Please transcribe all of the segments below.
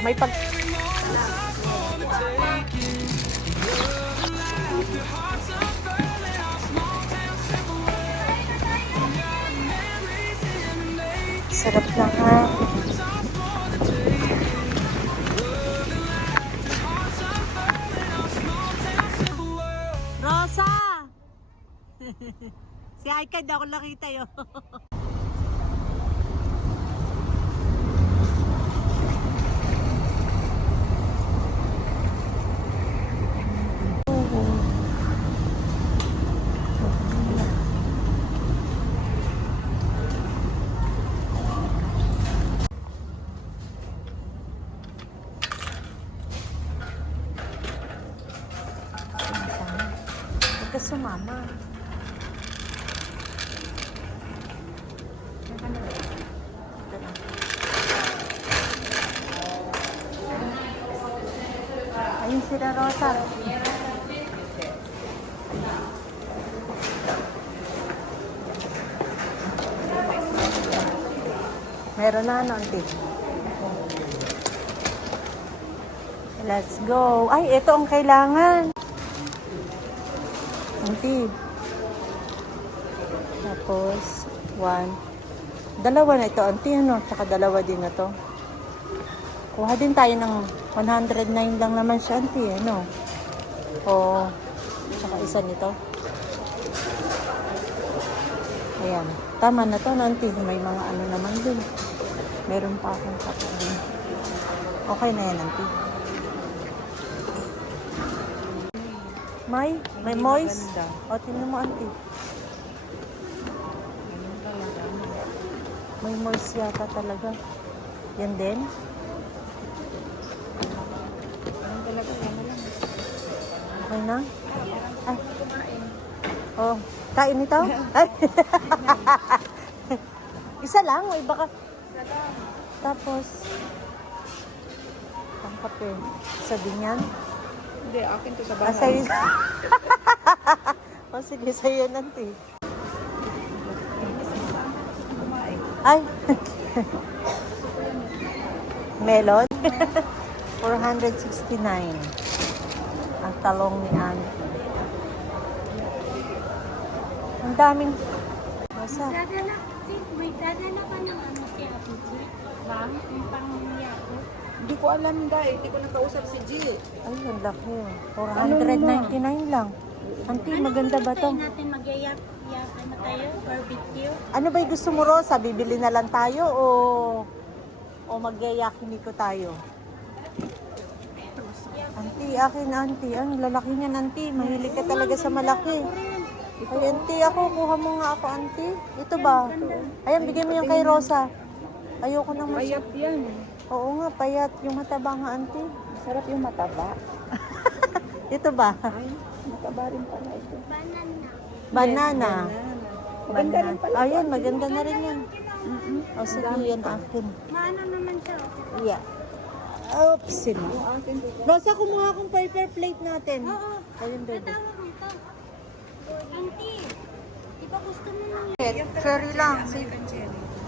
May pag... Sarap lang ha. Rosa! Si Aika, di ako nakita yun. Huwag ka sumama. Ayun sila Rosa. Meron na auntie. Let's go. Ay, ito ang kailangan. Auntie. Tapos, dalawa na ito, auntie, ano? Tsaka dalawa din na to. Kuha din tayo ng 109 lang naman siya, auntie, ano? O, tsaka isa nito. Ayan. Tama na to, auntie. May mga ano naman din. Meron pa akong kape din. Okay na yan, auntie. May moist. O, tingnan mo, auntie. May moist yata talaga. Yan din. Okay na? Ay. Oh, kain ito? Ay. Isa lang, o iba ka. Tapos, ang kape. Isa din yan? Hindi, akin to sa bahay. Sa'yo. O sige, sa'yo nanti. Ay. Melon. 469. Ang talong ni Anne. Ang daming. Masa? May dadala ka ng ano si Ate G? Ma'am, yung pangyayaw ko. Hindi ko alam dahil, hindi ko nakausap si G. Ay, ang laki. 499 lang. Auntie, maganda ba to? Ano natin magyayakan na tayo? Barbecue? Ano ba yung gusto mo, Rosa? Bibili na lang tayo o magyayakimiko tayo? Auntie, akin auntie. Ang lalaki niyan, auntie. Mahilig ka talaga sa malaki. Ay, auntie, ako. Kuha mo nga ako, auntie. Ito ba? Ayan, bigyan mo yung kay Rosa. Ayoko nang Payat yan. Oo nga, payat. Yung mataba nga, auntie. Sarap yung mataba. Ito ba? Ay, mataba rin pala ito. Banana. Maganda rin pala. Ayan, maganda na rin yan. O, sige, yan akin. Maano naman siya? Yeah. Oops, sino? Yung akin dito. Rosa, kumuha akong paper plate natin. Oo. Ayun, baby. Tawag mo ito. Auntie, di ba gusto mo nang Cherry lang.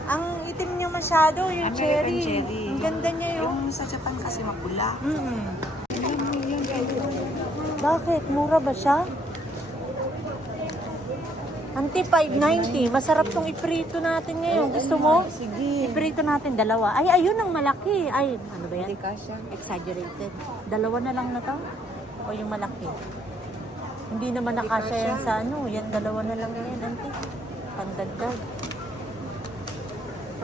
Ang itim niya masyado, yung American cherry. cherry. Ang ganda niya yun. Yung sa Japan kasi mapula. Bakit? Mura ba siya? Auntie, 590. Masarap tong iprito natin ngayon. Gusto mo? Sige. Iprito natin dalawa. Ay, ayun ang malaki. Ay, ano ba yan? Hindi kasya. Exaggerated. Dalawa na lang na to? O yung malaki? Hindi naman nakasya yan sa ano. Yan, dalawa na lang yan, auntie. Pandagdag.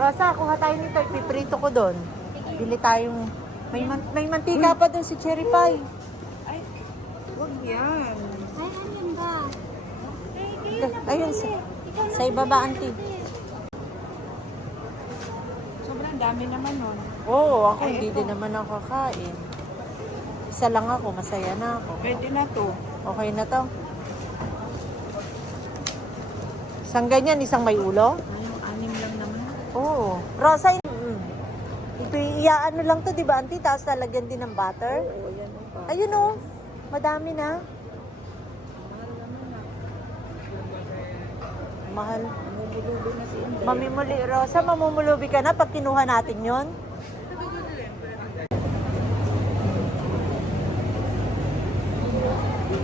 Rosa, kuha tayo nito. Ipiprito ko doon. Bili tayong... May mantika pa doon si cherry pie. Ay, huwag yan. Ay, alin ba? Ayun, sa ibaba, auntie. Sobrang dami naman nun. Oo, ako hindi din naman ako kakain. Isa lang ako, masaya na ako. Pwede na to. Okay na to. Isang ganyan, isang may ulo? Yung anim lang naman. Oo. Rosa, ito iaano lang to, di ba, auntie? Tapos lalagyan din ng butter. Oo, yan ang pa. Ayun oh, madami na. Mahal. Namumulubi na si Inday. Mamimuli, Rosa, mamumulubi ka na pag kinuha natin yon. May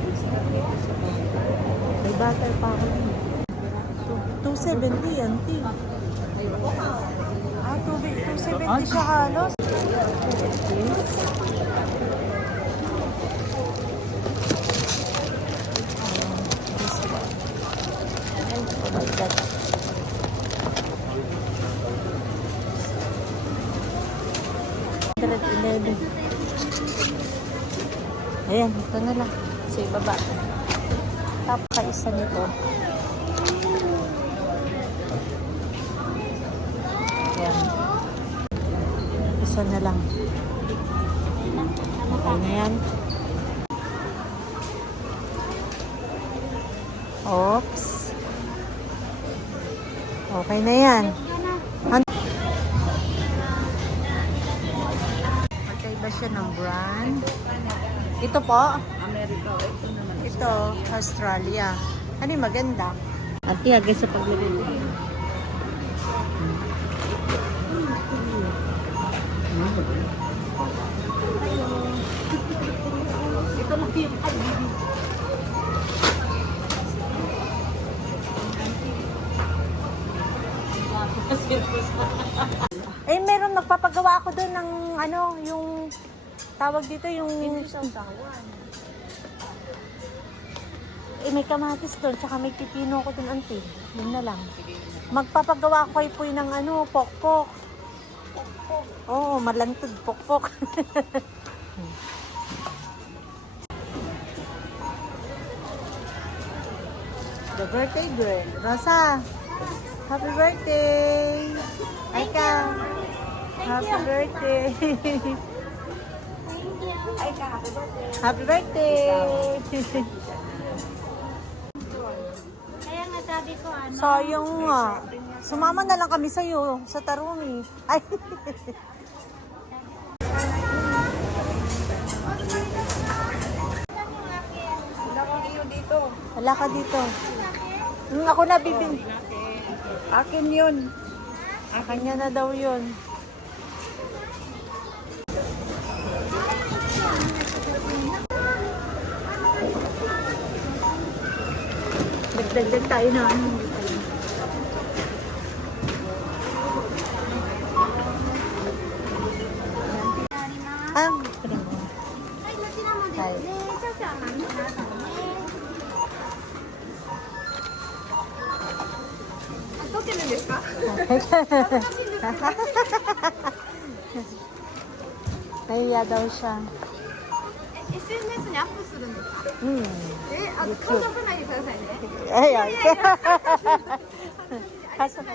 butter pa ako yun. 270 yan, T. Ah, 270 siya halos. Oh my God. Ayan, ito na lang. Sa ibaba. Tapos isa nito. Ayan. Isa na lang. Okay na yan. Oops. Okay na yan. Magkaiba siya ng brand. Ito po. America, ito naman. Ito, Australia. Ano yung maganda? At agad sa pagluluto. Ito lang yung eh, meron nagpapagawa ako doon ng ano, yung tawag dito yung eh, may kamatis doon, tsaka may pipino ko doon, auntie. Yun na lang. Magpapagawa ko kay Puy ng ano, pokpok. Oo, malantod, pokpok. The birthday girl. Rosa, happy birthday! Ay ka. Happy birthday! Ay, happy birthday. Happy birthday! Kaya nga sabi ko, ano, Sayang nga. Sumama na lang kami sa'yo sa Tarumi. Ay. Wala kang iyo dito. Wala ka dito. Ako na bibin. Akin yun. Kanya na daw yun. Dagdag tayo na ano. Ah, pwede mo. はい、こちらもですね、少々お待ちくださいね。撮ってるんですか？ Nahiya daw siya. SNS にアップするんですか？ Hmm. 顔出さないでくださいね。 Ay, ay. Kaso kasi.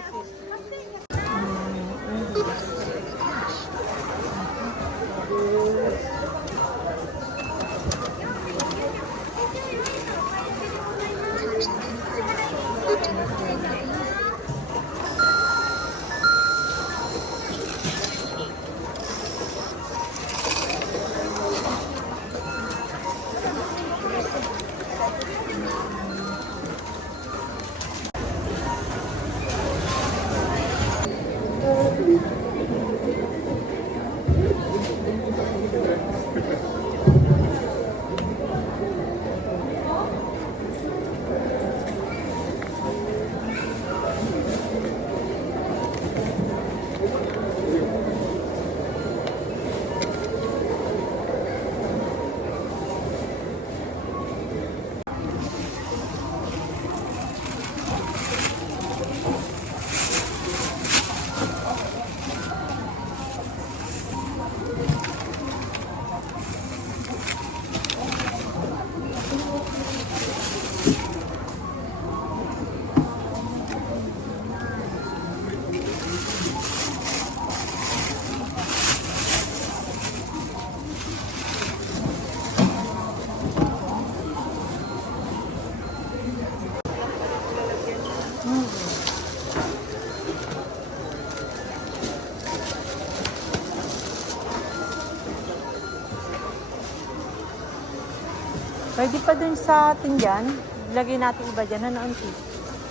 Pwede pa dun sa atin dyan. Lagay natin iba dyan. Ano, auntie?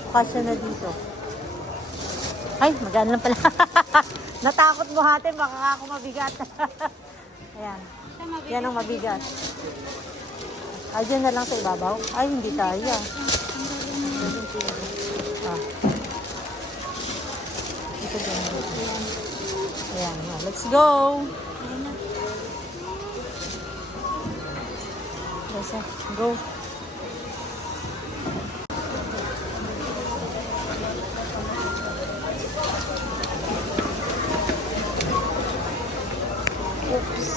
Kasya na dito. Ay, magaan lang pala. Natakot mo hati, baka ako mabigat. Ayan. Yan ang mabigat. Ay, dyan na lang sa ibabaw. Ay, hindi kaya. Ah. Ito dyan. Ayan, let's go! Let's go. Oops.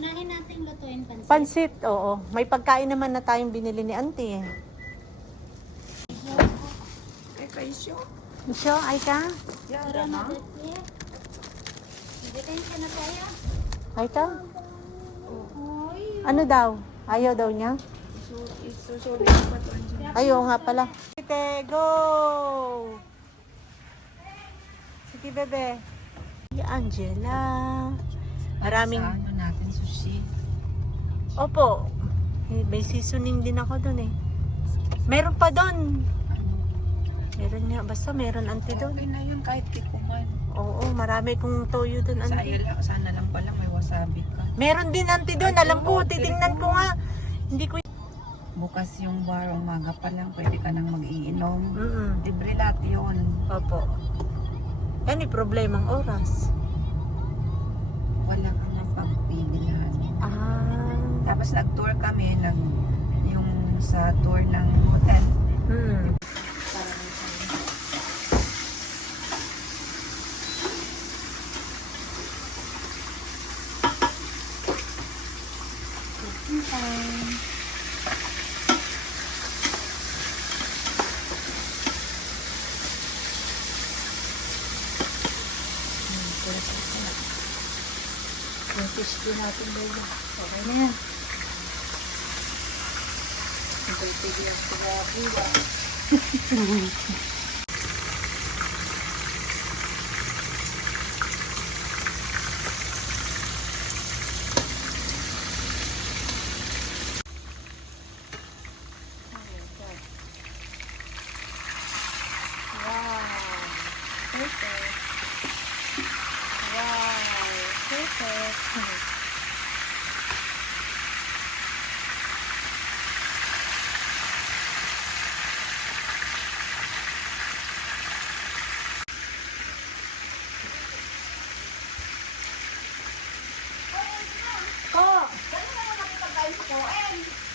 Unahin natin lutuin pansit. Pansit, oo. May pagkain naman na tayong binili ni auntie. Isyo, ay ka? Pero nagutli. Nagutensya na tayo. Ay ka? Ano daw? Ayaw daw niya? Ayaw nga pala. Sige, go! Sige, bebe. Si Angela. Maraming... Sa ano natin, sushi. Opo. May seasoning din ako dun eh. Meron pa dun. Meron nga. Basta meron auntie dun. Okay na yun, kahit tikuman. Oo, marami kong toyo dun auntie. Sana lang pala may wasabi ka. Meron din auntie dun. Alam ko, titingnan ko nga. Hindi ko... Bukas yung bar, umaga pa lang, pwede ka nang mag-iinom. Mm-mm. Libre lahat yun. Opo. Any problemang oras? Wala ka ng pagpilihan. Ah. Tapos nag-tour kami, yung sa tour ng hotel. Hmm. Yung fish din natin baby. Okay na yan. Pagpili ang pagkakula.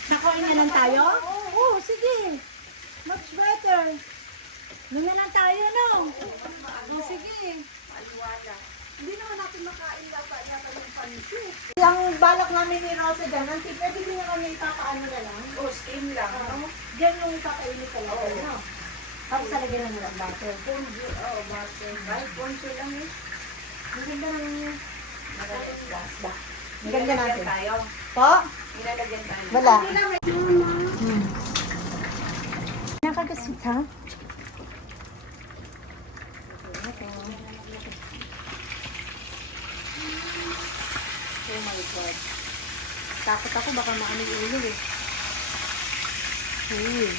Nakain na lang tayo? Oo, sige. Much better. Doon na lang tayo, no? Oh, sige. Hindi naman natin makain dapat yung pansit. Ang balak namin ni Rosa dyan, auntie, pwede din naman yung ipapaano na lang? Oh, steam lang. Diyan yung ipapainit ka lang, no? Tapos talagyan ng butter. Poncho, butter. Kahit poncho lang eh. Ang ganda ng... Gas. Ang ganda natin. tayo. Po? Nilalagyan tayo. Wala. Nakagasit, ha? Oh my God. Takot ako, baka maano yung ulo eh. Uy.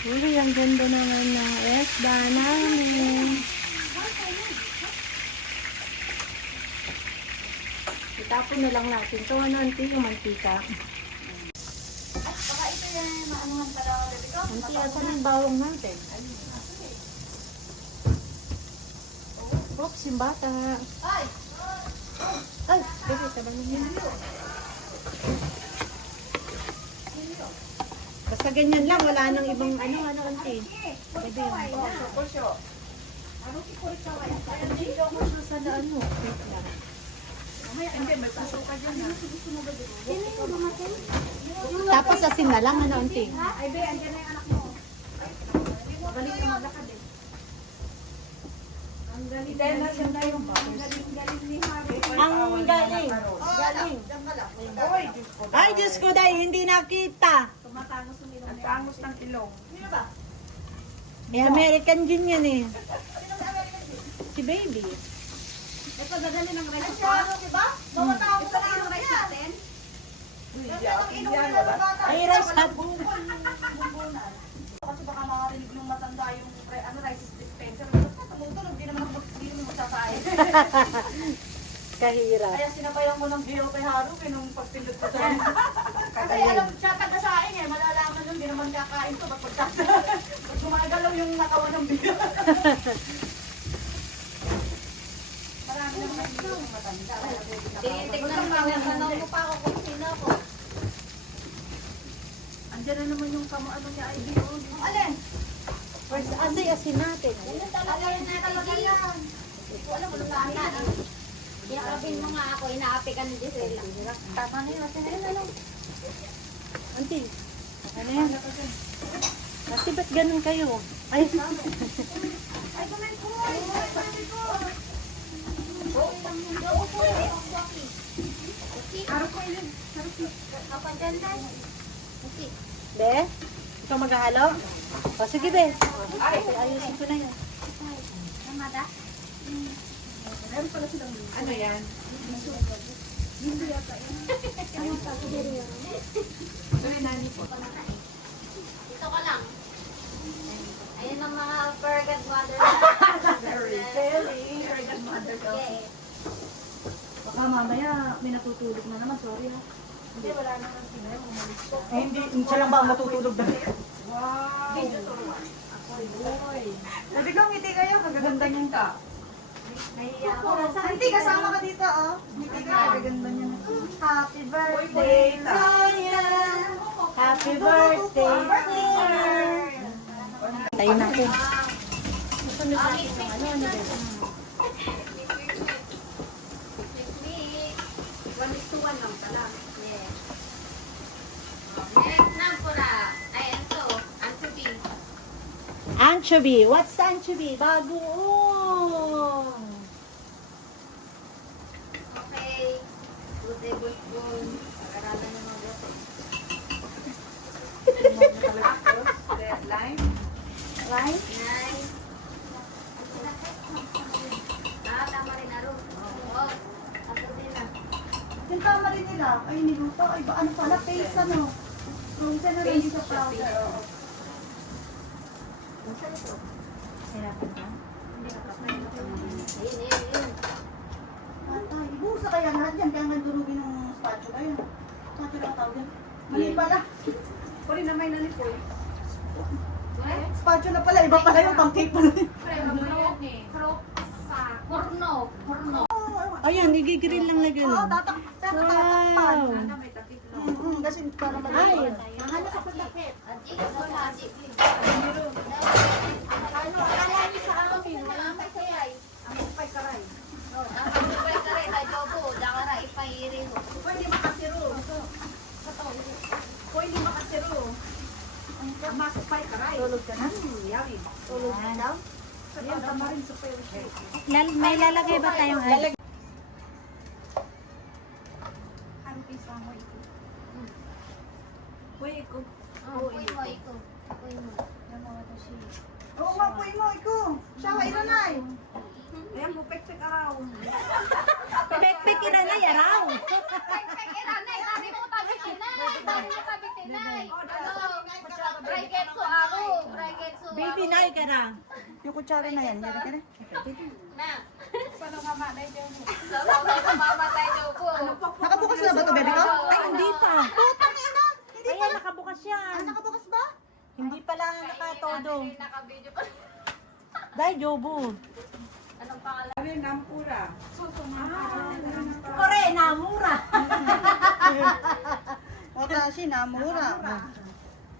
Uy, ang ganda naman ng resta namin. Itapon na lang natin. Ito ano, auntie, yung mantika. Baka ito yung maanuhan pa daw ulit ito. Auntie, asan yung bawang natin? Oops, yung bata. Ay! Ay, bebe, tabangin yun. Basta ganyan lang, wala nang ibang ano, auntie. Pwede yun. Sa ano, wait lang. Tapos asin na lang, ano, auntie? Ay, be, andyan na yung anak mo. Balik ka maglakad eh. Ang galing ni Harry. Ang galing. Galing. Ay, Diyos ko, dahil hindi nakita. Tumatangos yung ilong. Ang tangos ng ilong. Sino ba? Eh, American din yan eh. Si baby. Ito, dadali ng rice. Ay, ano, diba? Bawat tao sa yung rice natin. Ay, rice hot. Kasi baka makarinig ng matanda yung rice dispenser. Tumutulog, di naman ako magsasahin. Kahirap. Kaya sinabayan ko ng biyo kay Haru nung pagpindot ko sa Kasi alam, siya taga-saing eh. Malalaman nun, di naman kakain to. Ba't pagkakain? Pag gumagalaw yung nakawan ng biyo. Marami naman yung matanda. Tinitignan pa nga, tanong mo pa ako kung sino ako. Andiyan na naman yung ano niya ay biyo. Alin? First, asin natin. Ano talaga yan natin, yan? Hindi ko alam, wala na. Yakapin mo nga ako, inaapi ka ni Gisela. Tama na yun. Atin na yun, ano? Auntie, ano yan? Kasi ba't ganun kayo? Ay, Ay, kumain ko! Ay, ko! Haru ko yun. Ako dyan na. Okay. Be? Ikaw maghahalo? O, sige, Be. Ayusin ko na yan. Namada? Ano yan? Ito ka lang. Ayun ang mga Fergat mother. Very good mother daw. Okay. Baka mamaya may natutulog na naman. Sorry ha. Hindi, wala naman sila. Hindi, siya lang ba ang matutulog na? Wow! Sabi ko, ngiti kayo. Kagaganda niyan ka. Nahiya ako. Hindi, kasama ka dito, oh. Ngiti ka. Kagaganda niyan. Happy birthday to you. Happy birthday to you. Tayo natin. Picnic. 1:1 lang pala. Yes. Next na po na. Ay, ito. Anchovy. Anchovy. What's anchovy? Bagoong. Okay. Good. Pag-aralan ng mga gato. Lime? Right? Nice. Tama rin aro. Oo. Ako din na. Yung tama rin nila. Ay, niluto. Ay, ano pala? Paste ano? Frozen na rin sa powder. Oo. Ayun. Patay. Ibusa kaya lahat yan. Kaya nandurugin ng spatula yun. Spatula ang tawag yan. Mali pala. Puri na may nanipoy. Spatula pala. Iba pala yung pang-cake pala. Porno. Ayan, igigrill lang na Oo, gano'n. tatakpan. Wow. May takip lang. Kasi para Ay. malaman. Mahal ka pa takip. Adik, wala adik. Akala niyo sa akin. Ang sayay. Ang upay karay. Ang pwede ka rin, ay jobo. Dakara ipahiri mo. Pwede makasiro. Pwede makasiro. Ang masupay karay. Tulog ka na. Yummy. Tulog ka na. Ayan, tama rin sa payo. May lalagay ba tayong ay? Ano kisama ito? Uy, iko. Uy mo, ito. Uy mo. Oo, mapuy mo, iko. Siya, ilo na eh. Ayan, pupek-pek araw. Pek-pek ina na yaraw. Iranay, tabi mo tabi tinay. Tabi mo tabi tinay. Bragetso ako. Bragetso ako. Baby na ka na. Yung kutsara na yan, yan ka na. Na. Paano mamatay dyan? Mamatay daw po. Nakabukas na ba ito, baby ko? Ay, hindi pa. Putang ina! Hindi Ayan, pa. nakabukas yan. Nakabukas ba? Hindi pala nakatodo. Nakabidyo pa. Dahil jobo. Anong pangalan? Ano yung nampura? Kore, namura. O kasi, namura.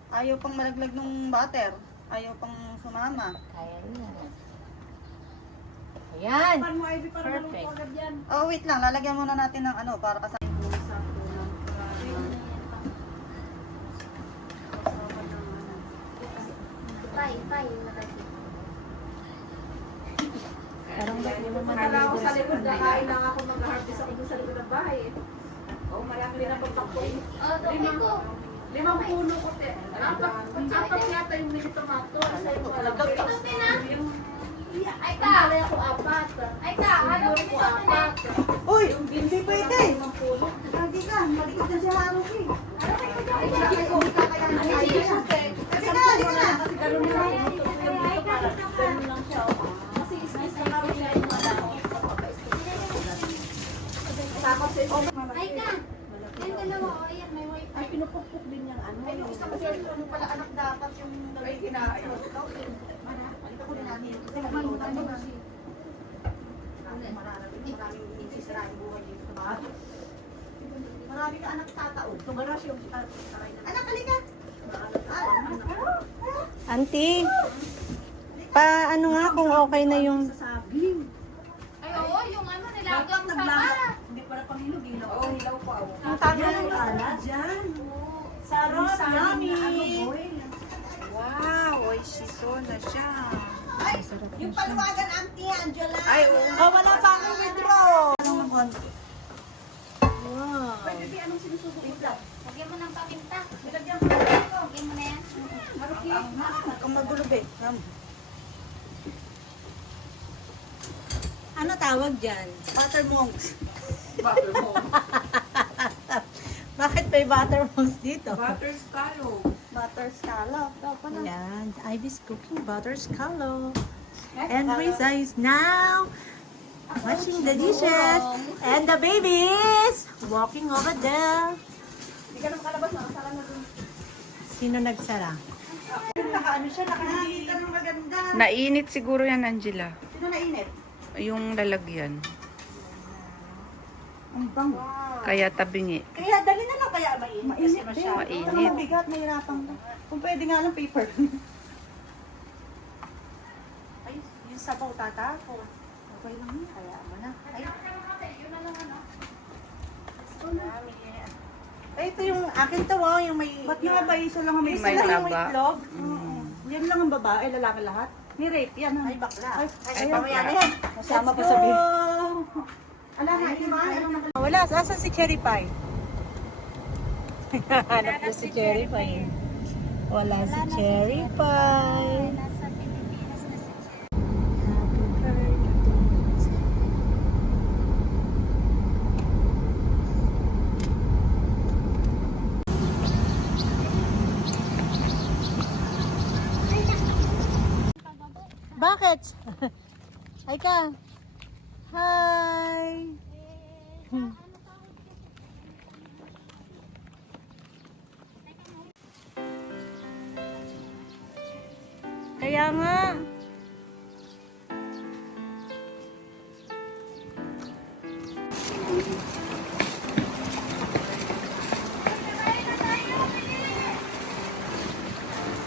Ayaw pang malaglag ng butter. Ayaw pang sumama. Ayan. Perfect. Oh, wait lang. Lalagyan muna natin ng ano para kasama. Tay, nakakita. Parang ba't di mo Akala ko sa likod, nakain lang ako mag-harvest ako dun sa likod ng bahay. Oh, marami na pagtakbo. Oh, dumi ko. 5 puno ko, te. Apat yata yung naging tomato. Sa iyo, malagay. Dumi na. Ay ta. Ay ta, ano ko apat. Uy! Hindi pwede! Lagi ka. Malikot na si Haruki. kasi. Ay ka! Yan dalawa, o yan, may wifi. Ay, pinupukpuk din yung ano. Ay, yung isang cellphone pala anak dapat yung Ay, kinain. Halika ko rin namin. Kasi maglutan mo na. Maraming inisisirain buhay dito sa bahay. Marami ka anak tatao. Tumaras yung anak, halika! Auntie, ano nga kung okay na yung... Sasabing. Ay, oo, yung ano, nilagang sa Hindi pala panghinog, ilaw. Oo, hilaw pa. Ang tama Yan, ng alat. dyan. Sarap, yummy! Wow, ay siso na siya. Yung palwagan, Auntie Angela. Ay, oo. Oh, wala pa akong withdraw. Pwede di anong sinusubo ko lang. Lagyan mo ng paminta. Nilagyan ko lang ito. Lagyan mo na yan. Kung magulo ba? Ano tawag dyan? Buttermonks. Butter mo. Bakit may buttermilk dito? Butter scallop. Butter scallop. Yan, Ivy's cooking butter scallop. And Risa is now washing the dishes. And the babies walking over there. Hindi ka na makalabas, nakasara na dun. Sino nagsara? Nakaano siya, nakakita ng maganda. Nainit siguro yan, Angela. Sino nainit? Yung lalagyan. Ang bango. Kaya tabingi. Kaya dali na lang kaya mainit na siya. Mainit. Ang mabigat, mahirapan ka. Kung pwede nga lang paper. Ay, yung sabaw tatapon. Okay lang yun, kaya mo na. Ay, ay, ito yung akin to, oh, yung may... Ba't nga ba isa lang ang may May isa lang yung taba. itlog? Yan lang ang babae, lalaki lahat. Ni rape yan. Ay, bakla. Ay, pamaya na yan. Masama pa sabihin. Ala na, iwan. Wala, asa si Cherry Pie? Hanap ko si Cherry Pie. Wala si Cherry Pie. Nasa Pilipinas na si Cherry. Happy birthday. Bakit? Hi ka. Hi. Kaya nga.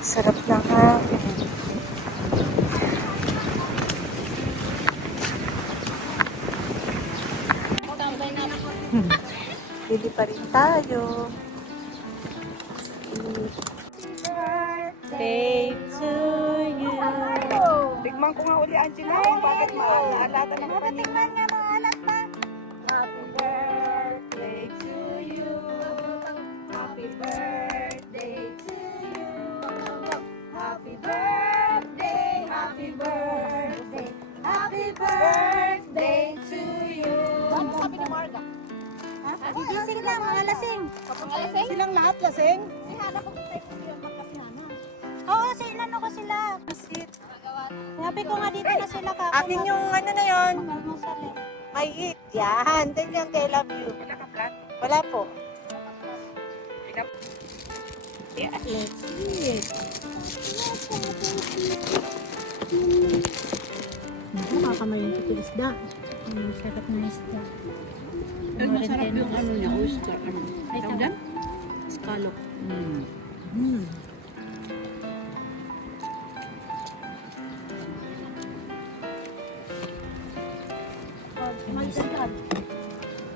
Sarap na nga. Bili pa rin tayo. Birthday to you. Tigman ko nga uli, Angela, kung bakit maalata ng paningin. nga maalat pa. Happy birthday to you. Happy birthday to you. Happy birthday, happy birthday, happy birthday to you. Ano sabi ni Marga? Si Gising lang, mga lasing. Alasing? Silang lahat lasing? Si Hana po tayo po yun magkasi Hana. Oo, sila ko sila. Sit. Magawa na. Sabi ko nga dito na sila kako. Akin yung ano na yon. Almusal eh. May eat. Yan. Then yung they love you. Wala ka plat? Wala po. Pinap- Yeah, let's eat. Nakakamay yung puti isda. Sarap na isda. Masarap yung ano niya, oyster. Ay, tawag? Scallop.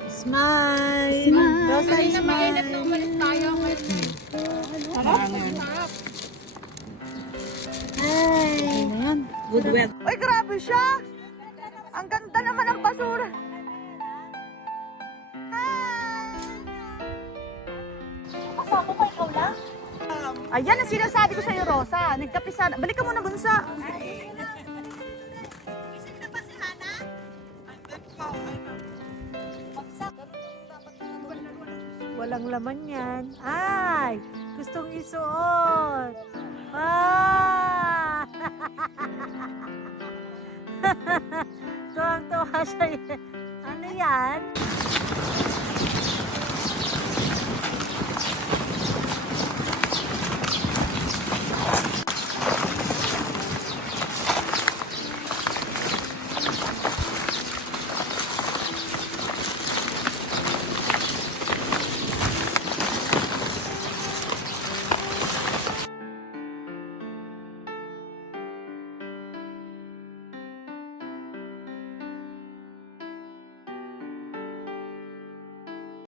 Smile! Rosa, smile! Umalis tayo. Hi! Good weather. Ay, grabe siya! Ang ganda naman ng basura. Kasama ko, ikaw lang? Ayan ang sinasabi ko sa'yo, Rosa. Nagkapisa. Balik ka muna, bunsa. Walang laman yan. Ay! Gustong isuot! Ah! Tuwang-tuwa siya. Ano yan?